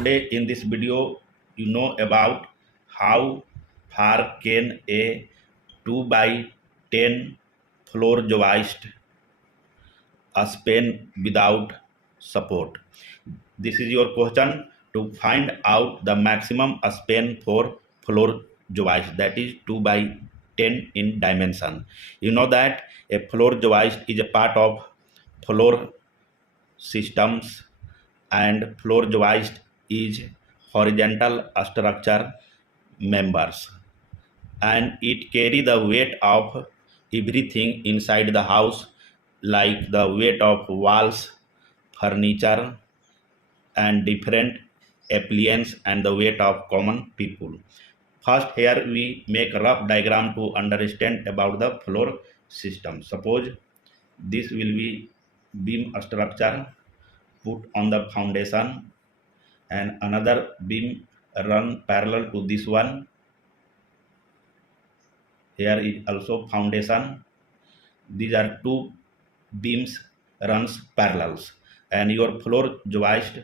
today in this video you know about how far can a 2 by 10 floor joist span without support. This is your question to find out the maximum span for floor joist, that is 2 by 10 in dimension. You know that a floor joist is a part of floor systems, and floor joist is horizontal structure members, and it carry the weight of everything inside the house, like the weight of walls, furniture, and different appliances, and the weight of common people. First, here we make a rough diagram to understand about the floor system. Suppose this will be beam structure put on the foundation, and another beam run parallel to this one. Here is also foundation. These are two beams runs parallels, and your floor joist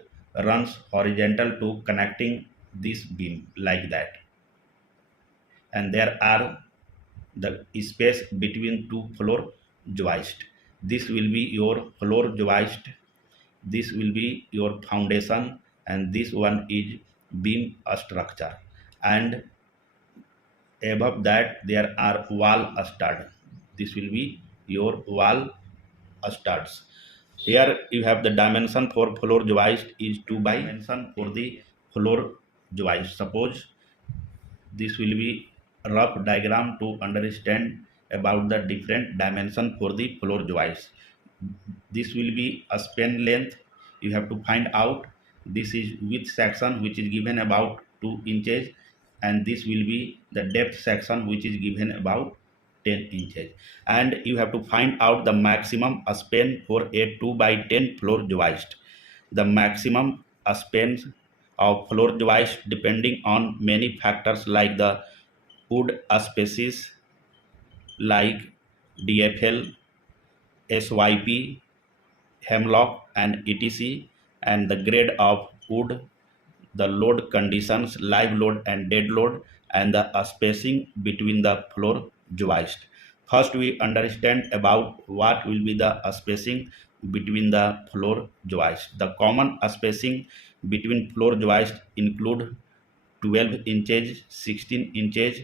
runs horizontal to connecting this beam like that, and there are the space between two floor joist. This will be your floor joist, this will be your foundation, and this one is beam structure, and above that there are wall stud. This will be your wall studs. Here you have the dimension for floor joist is 2 by dimension for the floor joist. Suppose this will be a rough diagram to understand about the different dimension for the floor joist. This will be a span length, you have to find out. This is width section which is given about 2 inches, and this will be the depth section which is given about 10 inches, and you have to find out the maximum span for a 2 by 10 floor joist. The maximum span of floor joist depending on many factors like the wood species like DFL, SYP, hemlock, and etc., and the grade of wood, the load conditions, live load and dead load, and the spacing between the floor joist. First, we understand about what will be the spacing between the floor joist. The common spacing between floor joist include 12 inches, 16 inches,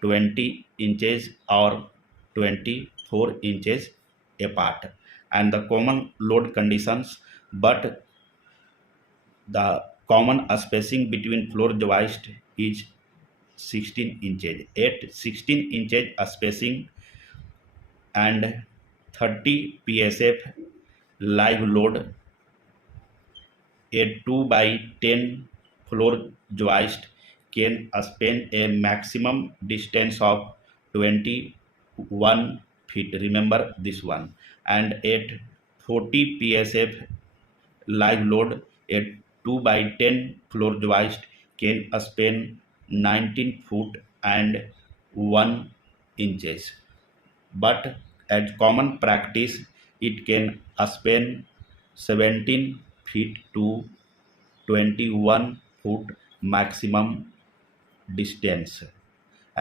20 inches, or 24 inches apart, and the common load conditions. But the common spacing between floor joist is 16 inches. At 16 inches spacing and 30 psf live load, a 2 by 10 floor joist can span a maximum distance of 21 feet. Remember this one. And at 40 psf live load, a 2 by 10 floor joist can span 19 foot and 1 inches. But as common practice, it can span 17 feet to 21 foot maximum distance.